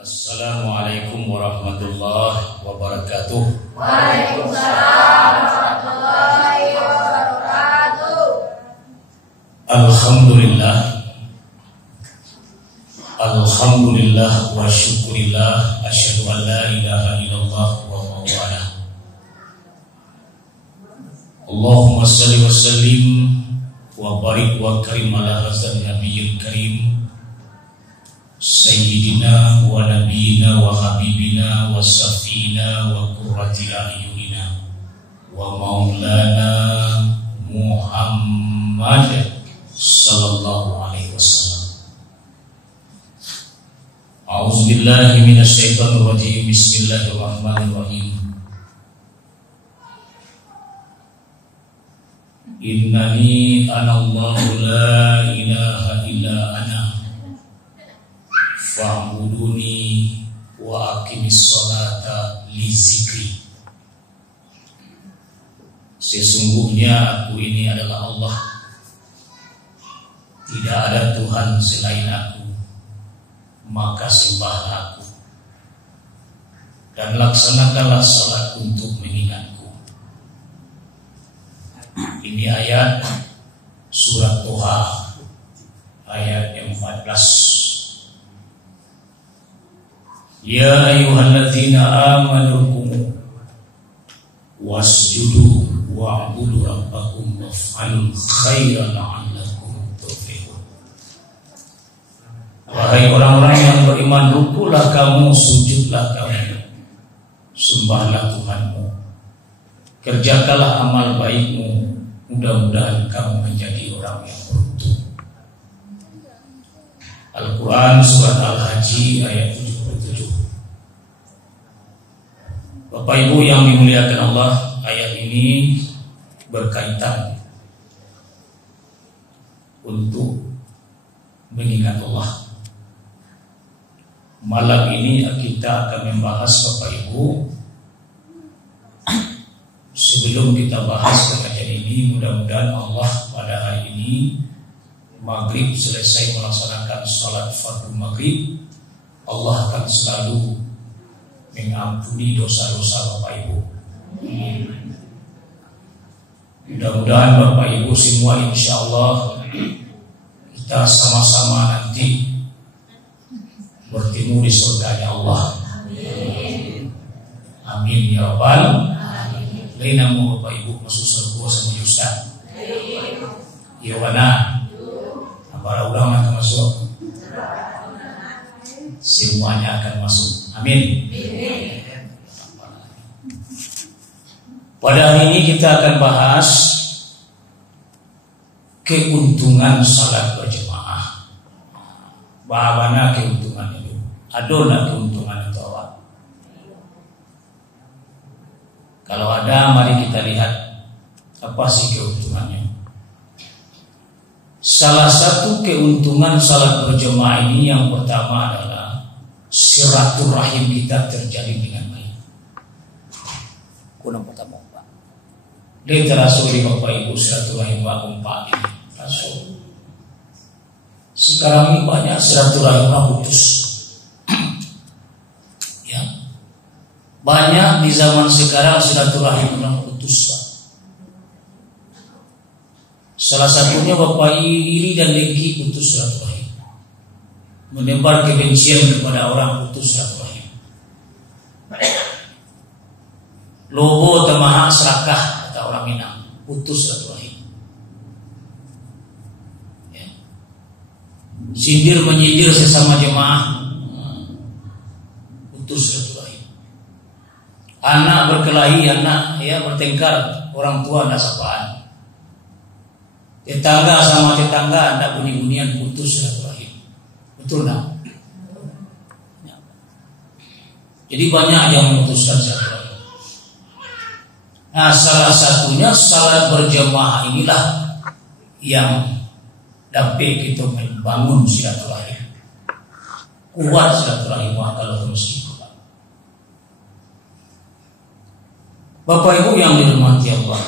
Assalamualaikum warahmatullahi wabarakatuh. Waalaikumsalam warahmatullahi wabarakatuh. Alhamdulillah wa syukurillah, asyhadu an la ilaha illallah wa mawala. Allahumma salli wa sallim wa barik wa karim ala hadzal nabiyil karim Sayyidina wa nabiyina wa habibina wa safina wa qurrati a'yunina wa maulana Muhammad sallallahu alaihi wasallam. A'udzubillahi minasyaitonir rajim. Bismillahirrahmanirrahim. Innani anallahu la ilaha illa ana fa'buduni wa aqimis sholata li zikri. Sesungguhnya aku ini adalah Allah, tidak ada Tuhan selain aku, maka sembahlah aku dan laksanakanlah salat untuk mengingatku. Ini ayat surat Toha ayat 14. Ya ayyuhalladzina amanu qumu wasjudu wa'budu rabbakum waf'alul khaira la'allakum tuflihun. Wahai orang-orang yang beriman, rukulah kamu, sujudlah kamu, sembahlah Tuhanmu, kerjakanlah amal baikmu, mudah-mudahan kamu menjadi orang yang beruntung. Al-Quran surat Al-Haji ayat 77. Bapak Ibu yang dimuliakan Allah, ayat ini berkaitan untuk mengingat Allah. Malam ini kita akan membahas, Bapak Ibu, sebelum kita bahas kajian ini, mudah-mudahan Allah pada hari ini maghrib selesai melaksanakan salat fardu maghrib, Allah akan selalu mengampuni dosa-dosa Bapak Ibu. Mudah-mudahan Bapak Ibu semua insya Allah kita sama-sama nanti bertemu di surganya Allah. Amin ya Rabbal alamin. Lainamu Bapak Ibu masuk surga sama Ustaz. Ya wana. Para ulama akan masuk. Semuanya akan masuk. Amin. Pada hari ini kita akan bahas keuntungan salat berjemaah. Bagaimana keuntungan itu? Adalah keuntungan itu apa? Kalau ada, mari kita lihat apa sih keuntungannya. Salah satu keuntungan salat berjemaah ini yang pertama adalah silaturahim kita terjalin dengan baik. Kunang pertama Pak. Dia terasuri Bapak Ibu silaturahim Pak ini. Rasul. Sekarang ini banyak silaturahim putus. Ya. Banyak di zaman sekarang silaturahim putus Pak. Salah satunya Bapak iri dan dengki, putus silaturahim. Menebar kebencian kepada orang, putus silaturahim. Lobo temaha serakah kata orang Minang, putus silaturahim. Ya. Sindir menyindir sesama jemaah, putus silaturahim. Anak berkelahi, anak ya bertengkar, orang tua anda sapaan. Tetangga sama tetangga anda bunyi-bunyian, putus silaturahim. Betul tak? Ya. Jadi banyak yang memutuskan silaturahim. Nah, salah satunya salat berjamaah inilah yang dapat kita membangun silaturahim. Kuat silaturahim kalau mesti. Bapak Ibu yang dirahmati Allah,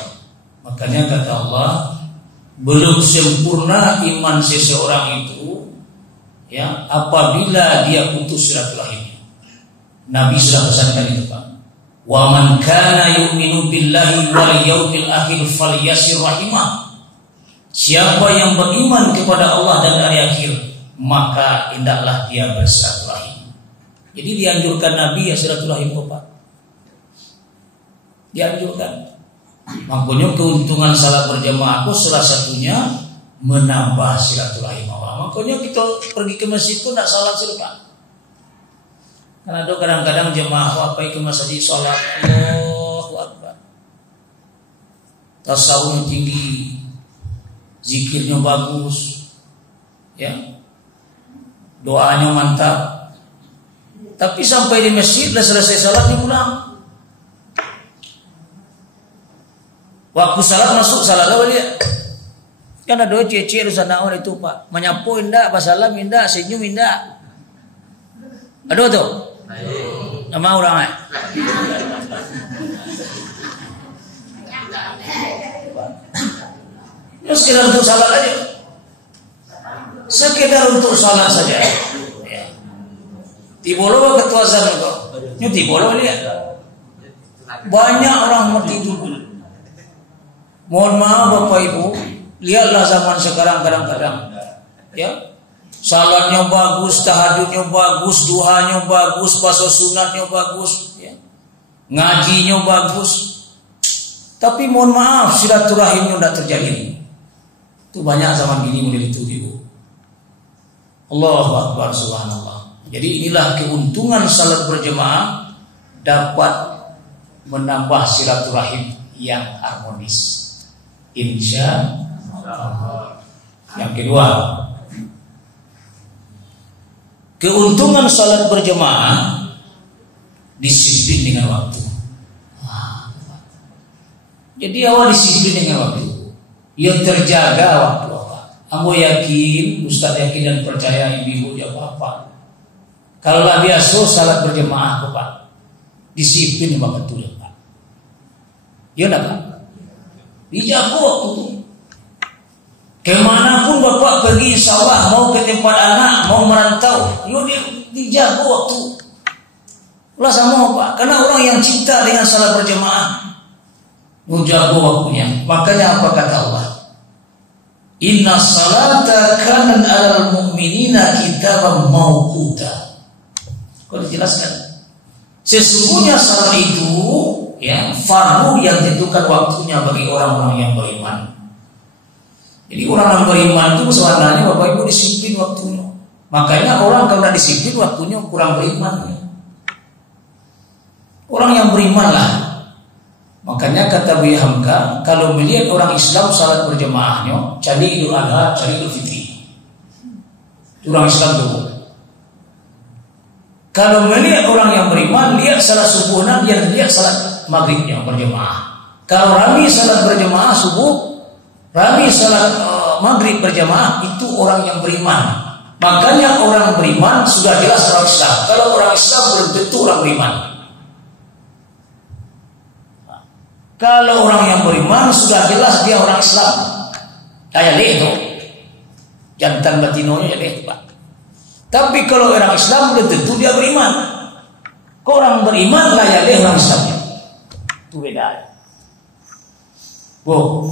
makanya kata Allah, belum sempurna iman seseorang itu ya apabila dia putus silaturahim. Nabi sudah pesankan itu Pak. Wa man kana yu'minu billahi wal yawmil akhir falyasir rahimah. Siapa yang beriman kepada Allah dan hari akhir, maka hendaklah dia bersilaturahim. Jadi dianjurkan Nabi ya silaturahim Pak. Dianjurkan. Makanya keuntungan salat berjamaah itu salah satunya menambah silaturahim Allah. Makanya kita pergi ke masjid itu tidak salat silaturahim. Karena ada kadang-kadang jemaah apa ke masjid salat Allahu Akbar. Tasawufnya tinggi, zikirnya bagus, ya, doanya mantap. Tapi sampai di masjid sudah selesai salatnya pulang. Waktu salat masuk salat apa dia? Kan ada cece urusan naon itu Pak. Menyapu indah, basalam indah, senyum indah. Aduh tuh. Nama orang ya sekedar untuk salat aja. Sekedar untuk salat saja. Ya. Tibolo ketua sana kok. Ini tibolo dia. Banyak orang mati dulu. Mohon maaf Bapak Ibu, lihatlah zaman sekarang kadang-kadang. Ya. Salatnya bagus, tahajudnya bagus, duhanya bagus, puasa sunatnya bagus, ya. Ngajinya bagus. Tapi mohon maaf, silaturahimnya tidak terjadi. Itu banyak zaman ini model itu Ibu. Allahu Akbar, subhanallah. Jadi inilah keuntungan salat berjemaah dapat menambah silaturahim yang harmonis. Insya Allah. Yang kedua, keuntungan salat berjemaah disiplin dengan waktu. Jadi awal disiplin dengan waktu. Yang terjaga waktu apa? Ambo yakin, Ustaz yakin dan percaya ibu ya apa? Kalau lah biasa salat berjemaah Pak, disiplin dengan waktu ya Pak. Ya enggak Pak? Dijaga waktu. Kemanapun Bapak pergi sawah, mau ke tempat anak, mau merantau, yo dijaga waktu. Ulah sama Pak, karena orang yang cinta dengan salat berjemaah menjaga waktunya. Makanya apa kata Allah? Inna salata kanan alal mu'minina kitaban mawquta. Kau dijelaskan. Sesungguhnya salat itu ya fardu yang ditentukan waktunya bagi orang-orang yang beriman. Jadi orang yang beriman itu sebenarnya Bapak Ibu disiplin waktunya. Makanya orang kalau tidak disiplin waktunya kurang beriman. Ya. Orang yang beriman lah. Makanya kata Buya Hamka, kalau melihat orang Islam salat berjemaahnya, cari Idul Adha, cari Idul Fitri. Itu orang Islam itu. Kalau melihat orang yang beriman, lihat salat subuhnya, dia lihat salat maghribnya berjemaah. Kalau rami salat berjemaah subuh, rami salat maghrib berjamaah, itu orang yang beriman. Makanya orang beriman sudah jelas orang Islam. Kalau orang Islam belum tentu orang beriman. Kalau orang yang beriman sudah jelas dia orang Islam. Kayak itu jantan batinonya itu Pak. Tapi kalau orang Islam belum tentu dia beriman. Kau orang beriman kayak dia orang Islamnya. Itu beda. Bu,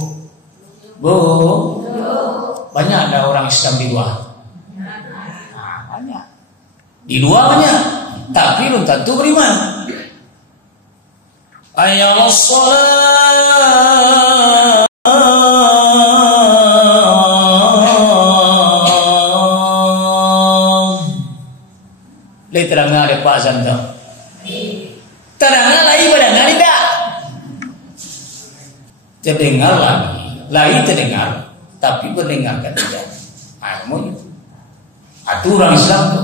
banyak ada orang Islam di luar. Nah, banyak. Di luar banyak, tapi belum tentu beriman. Ayyallah sholat. Lihat terangnya ada Pak Zanto. Terangnya lagi pada tidak. Terdengar lagi terdengar, tapi mendengarkan tidak. Aturan Islam itu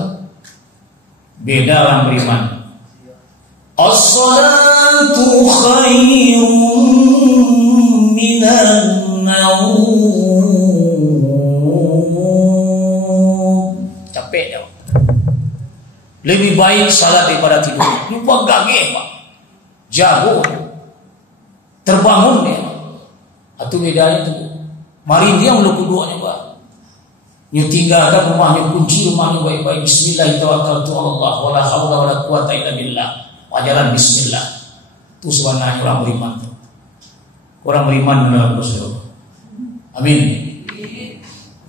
beda orang beriman. As-salatu khairun minan naum. Capek dah. Lebih baik salat daripada tidur. Lupa gage Pak. Jago. Terbangun dia. Atau bedanya itu. Mari dia melukuk duanya Pak. Nyu tinggalkan rumahnya, kunci rumahnya baik-baik. Bismillah tawakkaltu 'ala Allah wala haula wala quwata illa billah. Wajaran bismillah. Itu sebenarnya orang beriman. Orang beriman dalam surga. Amin.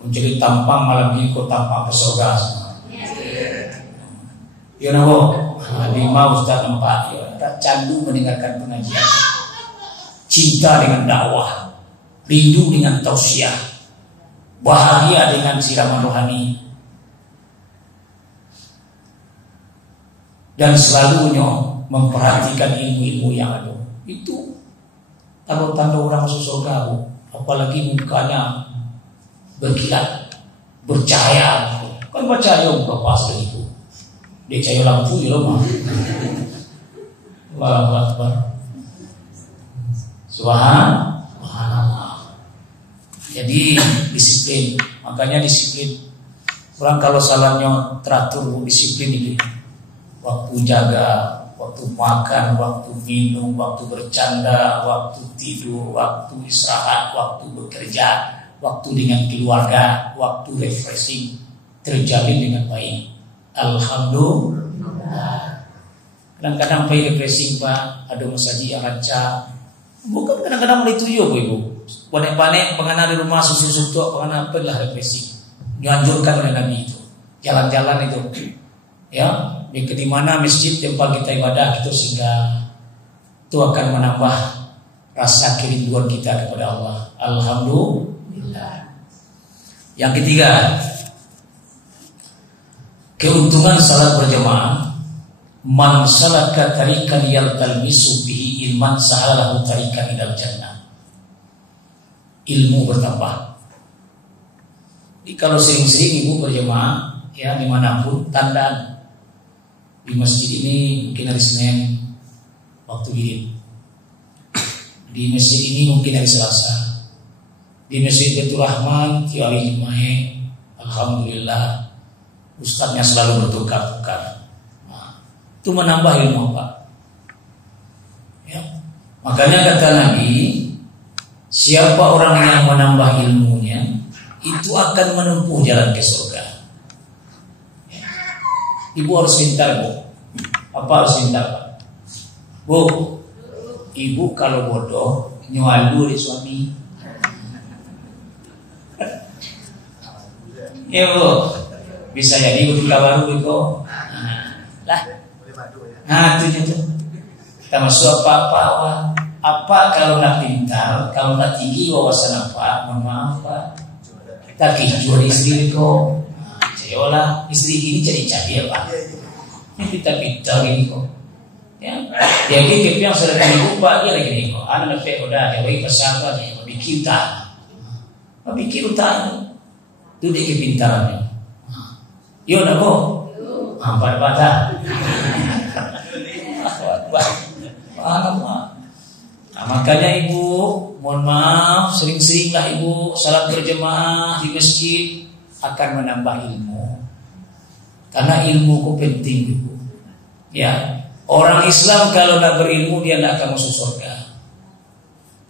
Menjadi tampang malam ini kau tampang ke surga. Ya nabo, lima Ustaz tempat ya, candu mendengarkan pengajian. Cinta dengan dakwah, rindu dengan tausiah, bahagia dengan siraman rohani, dan selalunya memperhatikan ilmu-ilmu yang ada. Itu tanda-tanda orang masuk surga, Bu. Apalagi mukanya berkilat, bercahaya. Kan bercahaya muka pas itu. Dia cahaya lampu di rumah. Allahu Akbar. Subhanallah. Jadi disiplin. Makanya disiplin. Orang kalau salahnya teratur disiplin itu. Waktu jaga, waktu makan, waktu minum, waktu bercanda, waktu tidur, waktu istirahat, waktu bekerja, waktu dengan keluarga, waktu refreshing terjalin dengan baik. Alhamdulillah. Kadang-kadang pergi refreshing Pak, ada masaji yang rancang. Bukan kadang-kadang mulai tujuh Ibu. Panek-panek pengenal di rumah susu-susu pengenal lah refreshing. Dianjurkan oleh Nabi itu. Jalan-jalan itu. Ya, di mana masjid tempat kita ibadah itu sehingga itu akan menambah rasa kerinduan kita kepada Allah. Alhamdulillah. Yang ketiga, keuntungan salat berjamaah. Man salaka tariqan yaltamisu bihi ilman sahalahu tariqan ilal jannah. Ilmu bertambah. Jadi kalau sering-sering ibu berjamaah ya dimanapun tandaan. Di masjid ini mungkin hari Senin waktu giring. Di masjid ini mungkin hari Selasa. Di masjid Baitur Rahman tiap hari Jumat. Alhamdulillah ustadznya selalu bertukar-tukar. Nah, itu menambah ilmu Pak. Ya. Makanya kata Nabi, siapa orang yang menambah ilmunya itu akan menempuh jalan ke surga. Ibu harus pintar Bu. Apa harus pintar Pak? Bu, ibu kalau bodoh nyualu di suami. Ya Bu, bisa jadi ibu baru Bu. Lah. Nah itu tuh. Kita masuk apa kalau nak pintar, kalau nak tinggi wawasan apa? Mohon maaf Pak. Tapi jual istri kok. Yolah istri gini jadi Pak. Kita pintar gini kok. Ya, jadi kita yang sudah lupa dia lagi nih kok. Anak lebih udah jauhi persiapan ya, bikin utang. Bikin utang. Itu dia kepintarannya. Yo nak kok. Hampa patah. Nah, makanya ibu, mohon maaf, sering-seringlah ibu salat berjemaah di masjid. Akan menambah ilmu. Karena ilmu itu penting Ibu. Ya, orang Islam kalau tidak berilmu dia tidak akan masuk surga.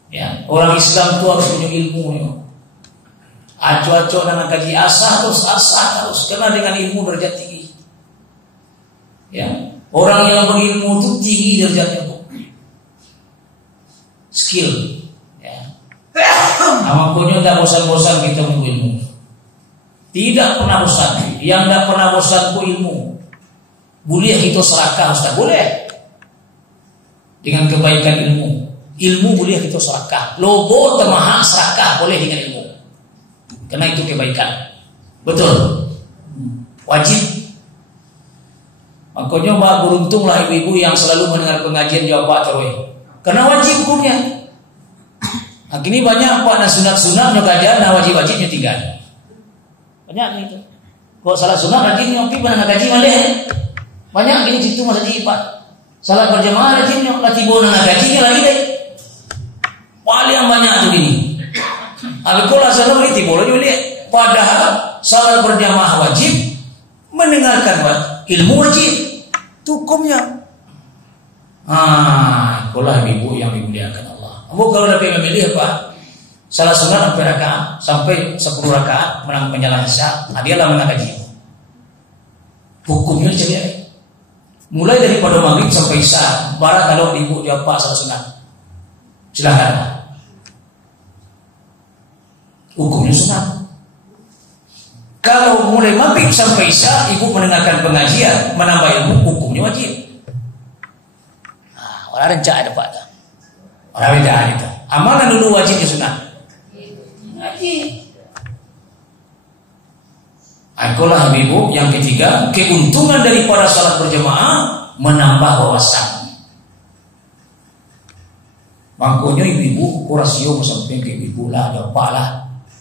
Ya, orang Islam itu harus punya ilmu. Aco-aco dengan kaji asah terus karena dengan ilmu derajat tinggi. Ya, orang yang berilmu itu tinggi derajatnya Bu. Skill. Ya. Makanya tidak bosan-bosan kita menunggu ilmu. Tidak pernah bosan. Yang tidak pernah bosan ku ilmu. Boleh itu serakah Ustaz, boleh. Dengan kebaikan ilmu. Ilmu boleh itu serakah. Lobo temaha serakah boleh dengan ilmu. Karena itu kebaikan. Betul. Wajib. Makanya beruntunglah ibu-ibu yang selalu mendengar pengajian jawab Pak Terwe. Karena wajib hukumnya. Nah, kini banyak Pak sunat-sunat kajian, nah wajib-wajibnya tinggal. Banyak gitu. Kok salah sunat rajin nyopi pernah ngaji malih. Banyak gini situ masa di Pak. Salat berjamaah rajin nyok lati bona ngajinya lagi deh. Paling banyak tuh gini. Alkohol asal beli boleh juga padahal salat berjamaah wajib, mendengarkan ilmu wajib. Hukumnya. Itulah ibu yang dimuliakan Allah. Kamu kalau dapat memilih apa? Salah sunat sampai rakaat, sampai 10 rakaat menang menjelang isya, dia lah menang gaji. Hukumnya jadi mulai daripada maghrib sampai isya, barat kalau ibu dia apa salah sunat, silakan. Hukumnya sunat. Kalau mulai maghrib sampai isya, ibu mendengarkan pengajian, menambah ilmu, hukumnya wajib. Nah, orang rencana ada pada, orang rencana itu. Amalan dulu wajibnya sunat. Wajib. Itulah ibu yang ketiga, keuntungan daripada salat berjamaah menambah wawasan. Makanya ibu-ibu kurasio sampai ke ibu lah, dapat lah,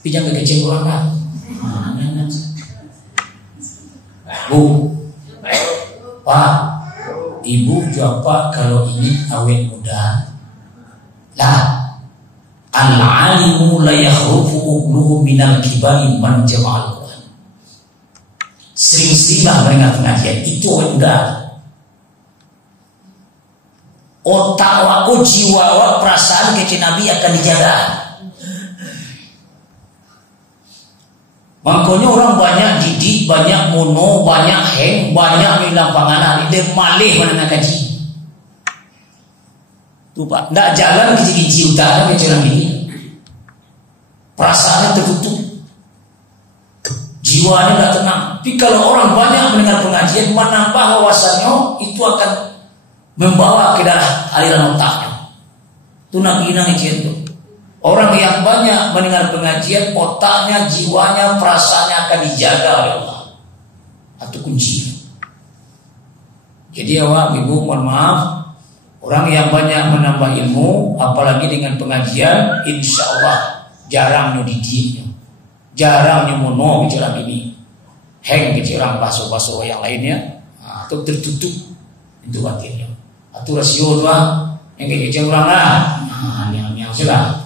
pinjam ke kecil orang lah. Bu, Pak, ibu jawab kalau ini awet muda, lah. Al-alimu la yakhrufu ubnuhu minal kibari man jama'al Quran. Sering-seringlah mendengar pengajian itu udah. Otak waku, jiwa wak, perasaan kecil Nabi akan dijaga. Makanya orang banyak didik, banyak mono, banyak heng, banyak hilang panganan, dia malih mendengar kaji. Pak, tidak jalan kecil-kecil utara kecil ini, perasaannya tertutup, jiwanya tidak tenang. Tapi kalau orang banyak mendengar pengajian, menambah wawasannya, itu akan membawa ke dalam aliran otaknya. Itu Nabi nangis itu. Orang yang banyak mendengar pengajian, otaknya, jiwanya, perasaannya akan dijaga oleh Allah. Itu kunci. Jadi awak ibu mohon maaf. Orang yang banyak menambah ilmu, apalagi dengan pengajian, insya Allah jarangnya didiknya, jarangnya mono bicara ini, heng bicara baso-baso yang lainnya, atau tertutup itu batinnya. Atau rasio doang, yang bicara orang lah, yang sudah,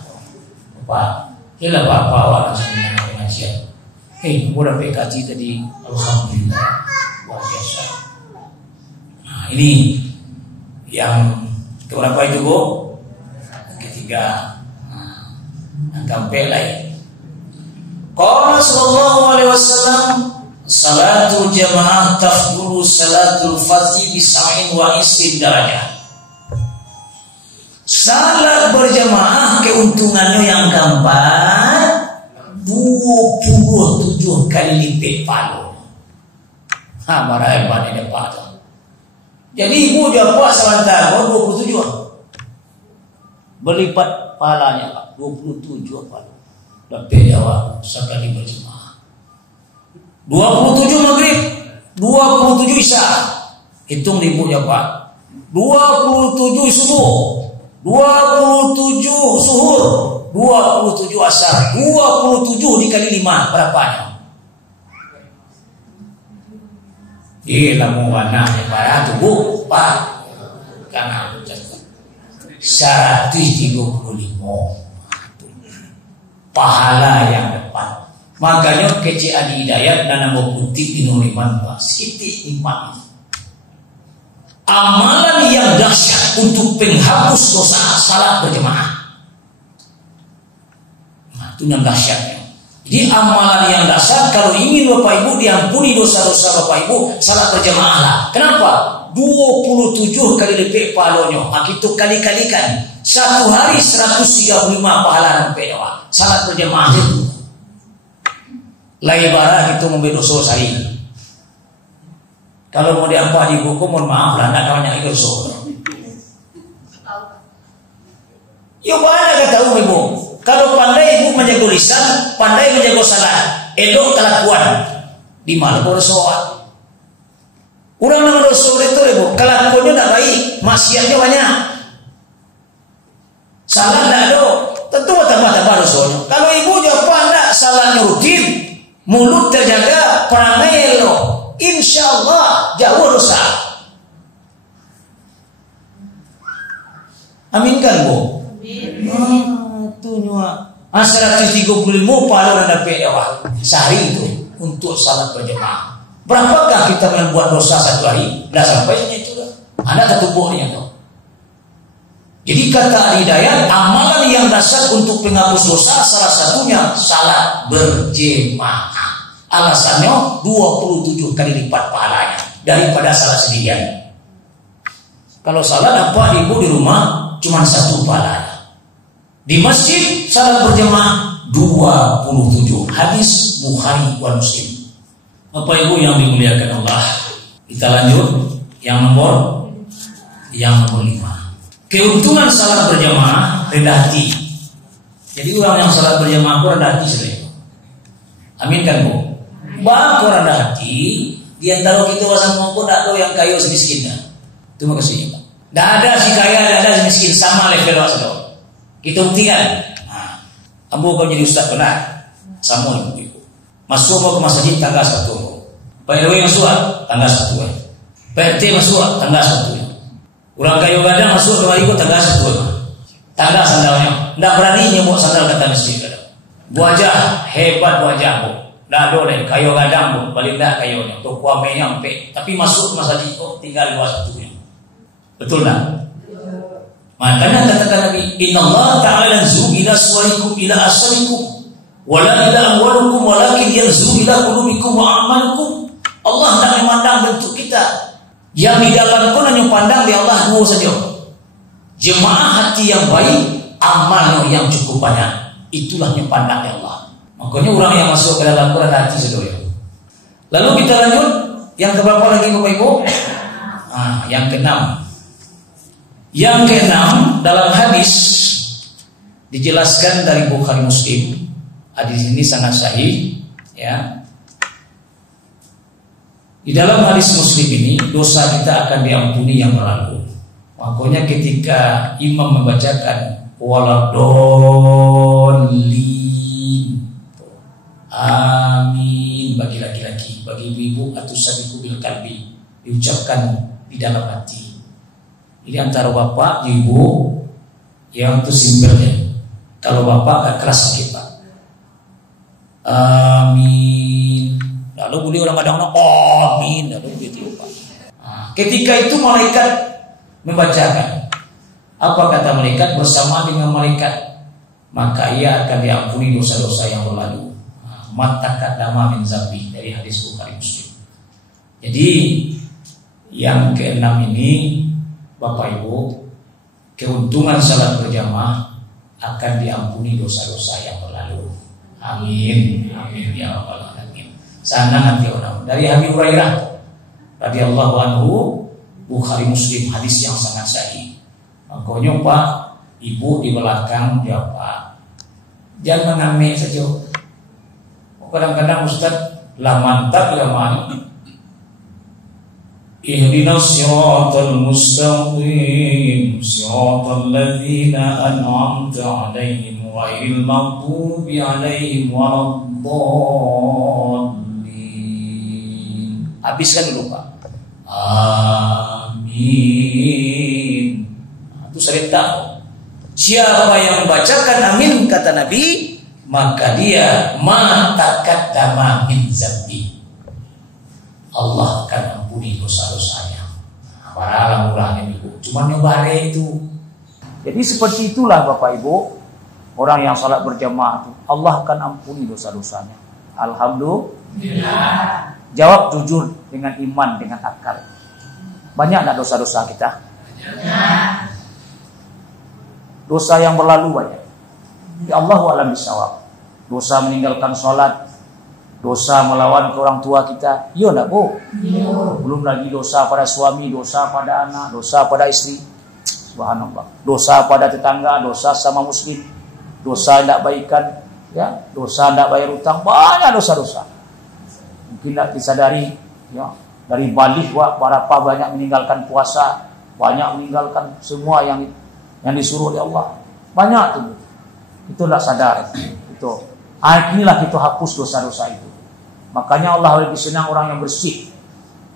apa, sudah apa langsung dengan pengajian. Mudah PKJ tadi, alhamdulillah luar biasa. Nah ini. Yang keberapa itu Bu? Ketiga. Sampai lagi. Qala sallallahu alaihi wasallam, salatul jamaah tafdulu salatul fardhi bi 27 darajah. Salat berjamaah keuntungannya yang keempat 27 kali lipat pahala. Marah hebat ini Pak. Jadi ibu dia puas sementara 27 berlipat pahalanya Pak, 27 pahala. Lebih jawab sekali berjemaah. 27 maghrib, 27 isya. Hitung ibu dia Pak. 27 subuh, 27 zuhur, 27 asar, 27 dikali 5 berapanya? Dia mau warna para tubuh Pak karena 135 pahala yang depan. Makanya kecil Adi Hidayat dan nama putih di nuliman Pak sedikit nikmat. Amalan yang dahsyat untuk penghapus dosa salat berjemaah. Nah, itu yang dahsyatnya. Jadi amalan yang dasar kalau ingin Bapak Ibu diampuni dosa-dosa Bapak Ibu, salat berjamaah lah. Kenapa? 27 kali lebih pahalanya. Itu kali-kalikan. Satu hari 135 pahala lebih dewa. Salat berjamaah itu. Laibara itu memberi dosa sehari. Kalau mau diapa di buku, mohon maaf lah, tidak banyak dosa. Ya banyak kata Ibu. Kalau pandai ibu menjaga lisan, pandai menjaga salat, elok kelakuan, di mana bersoal. Orang yang bersoal itu ibu, kelakuannya tidak baik, maksiatnya banyak. Salah tidak ada, tentu tambah-tambah dosonya. Kalau ibu jawab anda salahnya rutin, mulut terjaga, perangai elok, insya Allah jauh dosa. Aminkan Bu. Amin. Tunya 135 pahala dan dapat sehari itu untuk salat berjemaah. Berapakah kita membuat dosa satu hari? Tidak sampai itu. Anda ketubuhnya tuh. Jadi kata Al-Hidayat, amalan yang dasar untuk penghapus dosa salah satunya salat berjemaah. Alasannya 27 kali lipat pahalanya daripada salat sendirian. Kalau salat apa ibu di rumah cuma 1 pahalanya. Di masjid salat berjemaah 27. Hadis Bukhari wal Muslim. Bapak Ibu yang dimuliakan Allah, kita lanjut yang nomor 5. Keuntungan salat berjamaah rendah hati. Jadi orang yang salat berjamaah itu rendah hati sudah. Amin kan Bu? Bang rendah hati. Di antara kita orang mampu tak tahu yang kaya semiskinnya. Terima kasih. Tak ada si kaya, tak ada si miskin, sama level saudara. Kita buktikan. Ambo kau jadi ustaz benar. Sama ibu. Masuk mau ke masjid tanggal 1. Pak RW masuk tanggal 1. PRT masuk tanggal 1. Orang kayu gadang masuk ke ikut tanggal 1. Tanggal sandalnya. Tidak berani nyebut sandal kata masjid. Wajah hebat wajah Bu. Dah boleh kayu gadang Bu. Balik dah kayunya. Toko amenya sampai. Tapi masuk masjid kok tinggal 21. Betul tak? Makanya katakan Nabi, Innallaha ta'ala yanzuru ila suwarikum ila asalikum wala ila amwalukum walakin yanzuru ila qulubikum wa a'malikum. Allah tak memandang bentuk kita. Yang di dalam pun hanya pandang di Allah dua saja. Jemaah hati yang baik, amal yang cukup banyak. Itulah yang pandang di Allah. Makanya orang yang masuk ke dalam Quran hati saudara. Lalu kita lanjut yang keberapa lagi Bapak Ibu? Yang keenam. Yang keenam dalam hadis dijelaskan dari Bukhari Muslim. Hadis ini sangat sahih, ya. Di dalam hadis Muslim ini dosa kita akan diampuni yang berlalu. Makanya ketika imam membacakan waladolin, amin bagi laki-laki, bagi ibu-ibu atau sabiku bil kalbi, diucapkan di dalam hati. Ini antara bapak, ibu yang itu simpelnya. Kalau bapak gak keras sakit Pak. Amin. Lalu beli orang kadang amin. Lalu begitu Pak. Ketika itu malaikat membacakan. Apa kata malaikat? Bersama dengan malaikat, maka ia akan diampuni dosa-dosa yang berlalu. Matakat dama min zambi, dari hadis Bukhari Muslim. Jadi yang keenam ini Bapak Ibu, keuntungan salat berjamaah akan diampuni dosa-dosa yang berlalu. Amin. Amin ya rabbal alamin. Sana nanti orang dari Abi Hurairah radhiyallahu anhu, Bukhari Muslim, hadis yang sangat sahih. Makanya Pak, Ibu di belakang jawab Pak, jangan mengambil saja. Kadang-kadang Ustaz lah mantap lah man. Ihdinas siratal mustaqim siratal ladzina an'amta 'alaihim ghairil maghdubi 'alaihim waladdallin. Habiskan dulu Pak. Amin. Itu serentak. Siapa yang membacakan amin kata Nabi, maka dia matakaddama min zambi. Allah akan ampuni dosa-dosanya. Para murahnya Ibu. Cuma nyobare itu. Jadi seperti itulah Bapak Ibu, orang yang salat berjamaah itu Allah akan ampuni dosa-dosanya. Alhamdulillah. Jawab jujur dengan iman, dengan akal. Banyak enggak dosa-dosa kita? Banyak. Dosa yang berlalu banyak. Ya Allahu a'lam bishawab. Dosa meninggalkan salat, dosa melawan ke orang tua kita, iya enggak Bu? Iya. Belum lagi dosa pada suami, dosa pada anak, dosa pada istri. Subhanallah. Dosa pada tetangga, dosa sama muslim, dosa tidak baikan, ya, dosa tidak bayar utang, banyak dosa-dosa. Mungkin tidak disadari, ya. Dari balik para banyak meninggalkan puasa, banyak meninggalkan semua yang disuruh oleh Allah. Banyak tuh. Itulah sadar. Itu. Inilah kita hapus dosa-dosa itu. Makanya Allah lebih senang orang yang bersih.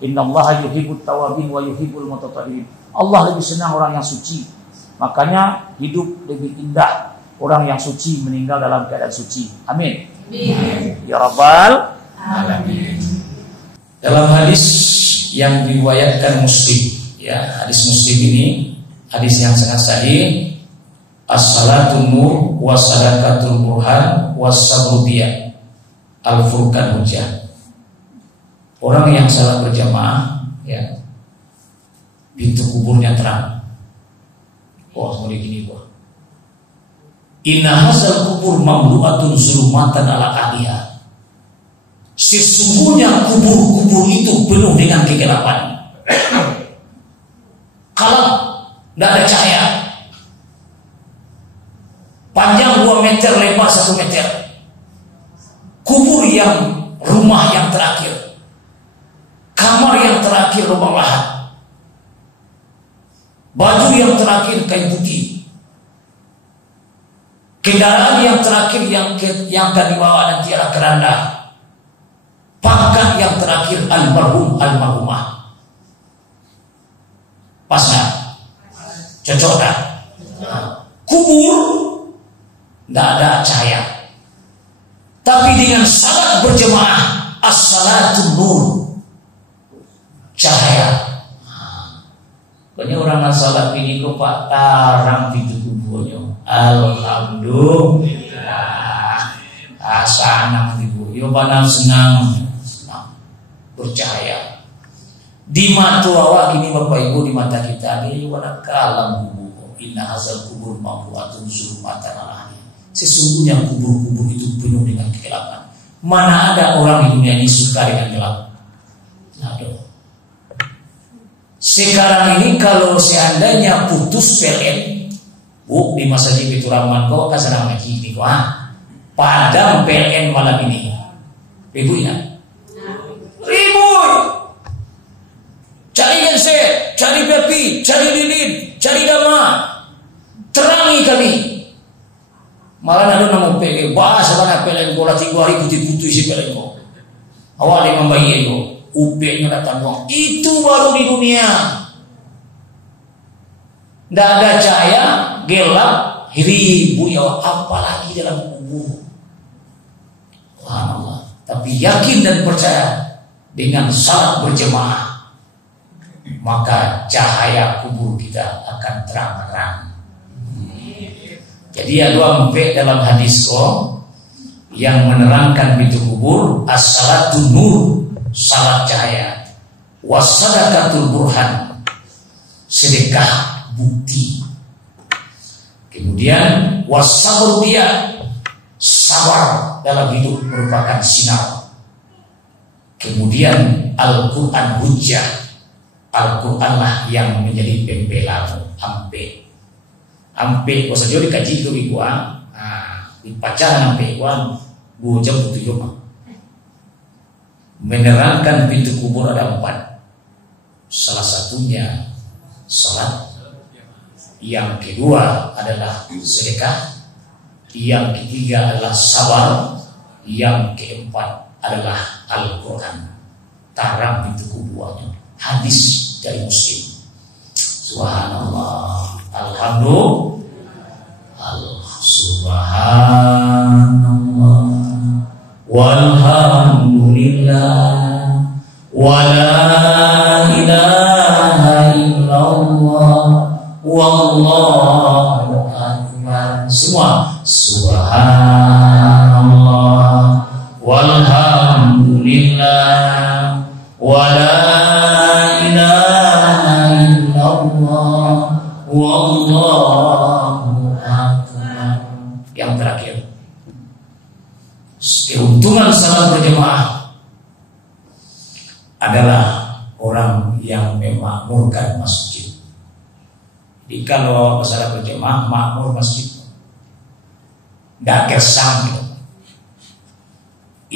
Innallaha yuhibbut tawwabin wa yuhibbul mutatahhirin. Allah lebih senang orang yang suci. Makanya hidup lebih indah orang yang suci meninggal dalam keadaan suci. Amin. Amin. Ya Rabbal alamin. Dalam hadis yang diriwayatkan Muslim, ya, hadis Muslim ini Hadis yang sangat sahih, as-salatu nur was-sadaqatul burhan was-sabru biya al-furqan hujjah. Orang yang salat berjamaah, ya, pintu kuburnya terang. Wah, mau gini gua. Inna hasal kubur mamlu'atun zulumatan ala ahliha. Sesungguhnya kubur-kubur itu penuh dengan kegelapan. Kalau tidak ada cahaya, panjang 2 meter, lebar 1 meter. Kubur yang rumah yang terakhir, kamar yang terakhir lubang lahat, baju yang terakhir kain putih, kendaraan yang terakhir yang akan dibawa nanti adalah keranda, pangkat yang terakhir almarhum almarhumah. Pas nggak? Cocok tak? Kubur tidak ada cahaya, tapi dengan salat berjemaah, as-salatu nur, cahaya. Banyak orang salat ini kok Pak tarang pintu kuburnya. Alhamdulillah. Asanang ibu, yo panang senang, bercahaya. Di mata awak ini Bapak Ibu, di mata kita ini wana kalam kubur. Inna hazal kubur mamlu'atun zulumatan alahnya. Sesungguhnya kubur-kubur itu penuh dengan kegelapan. Mana ada orang di dunia ini suka dengan gelap? Ada. Sekarang ini kalau seandainya putus PLN, Bu, di masa Jibitur Rahman kok kasarang ngaji ini kok, padam PLN malam ini. Ibu ingat? Ribut. Cari genset, cari bepi, cari lilin, cari dama, terangi kami. Malah ada nama PLN, bahasa mana PLN bola 3 hari putih-putih isi PLN kok. Awalnya membayi kok, UP-nya datang kok. Itu baru di dunia. Tidak ada cahaya, gelap, ribu ya, apalagi dalam kubur. Subhanallah. Tapi yakin dan percaya dengan salat berjemaah, maka cahaya kubur kita akan terang-terang. Jadi ada 4 dalam hadis yang menerangkan pintu kubur, as-salatu nur, salat cahaya, was-sadaqatul burhan, sedekah bukti, kemudian was-sabru dia, sabar dalam hidup merupakan sinar, kemudian Al-Quran hujjah, Al-Quran lah yang menjadi pembelaan. Ampe kau saja dikaji ke ikuan, dipacaran ampe ikuan, gua jam butuh rumah. Menerangkan pintu kubur ada 4. Salah satunya salat, yang kedua adalah sedekah, yang ketiga adalah sabar, yang keempat adalah Al-Quran. Tarang pintu kuburnya. Hadis dari Muslim. Subhanallah. Alhamdulillah. Subhanallah. Walhamdulillah. Wala ilaha illallah. Wallahu akbar. Semua. Subhanallah. Walhamdulillah. Wala wallahu akbar. Yang terakhir, keuntungan salat berjemaah adalah orang yang memakmurkan masjid. Jadi kalau salat berjemaah makmur masjid, tidak kersang gitu.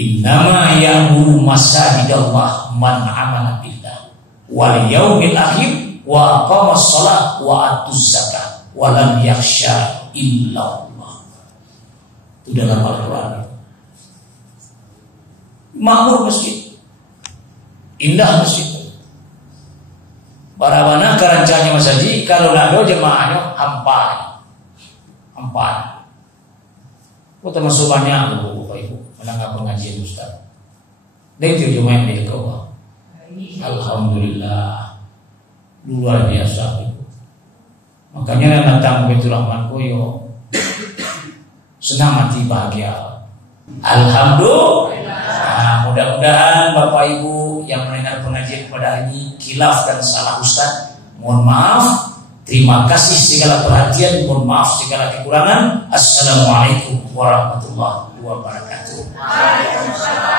Innama ya'muru masajidallah man amana billah wal yaumil akhir wa aqama shalah wa atuz zakah wa lam yakhsha illa Allah. Itu dalam Al-Quran. Makmur masjid, indah masjid. Barabana karancanya masjid kalau ada jemaahnya hampa. Kau termasuk banyak Bapak Ibu menanggapi pengajian Ustaz. Dan itu jemaah milik Allah. Alhamdulillah. Luar biasa itu. Makanya datang Baitur Rahman koyo senang hati, bahagia. Alhamdulillah. Nah, mudah-mudahan Bapak Ibu yang mendengar pengajian pada ini khilaf dan salah ustaz, mohon maaf. Terima kasih segala perhatian, mohon maaf segala kekurangan. Assalamualaikum warahmatullahi wabarakatuh. Waalaikumsalam.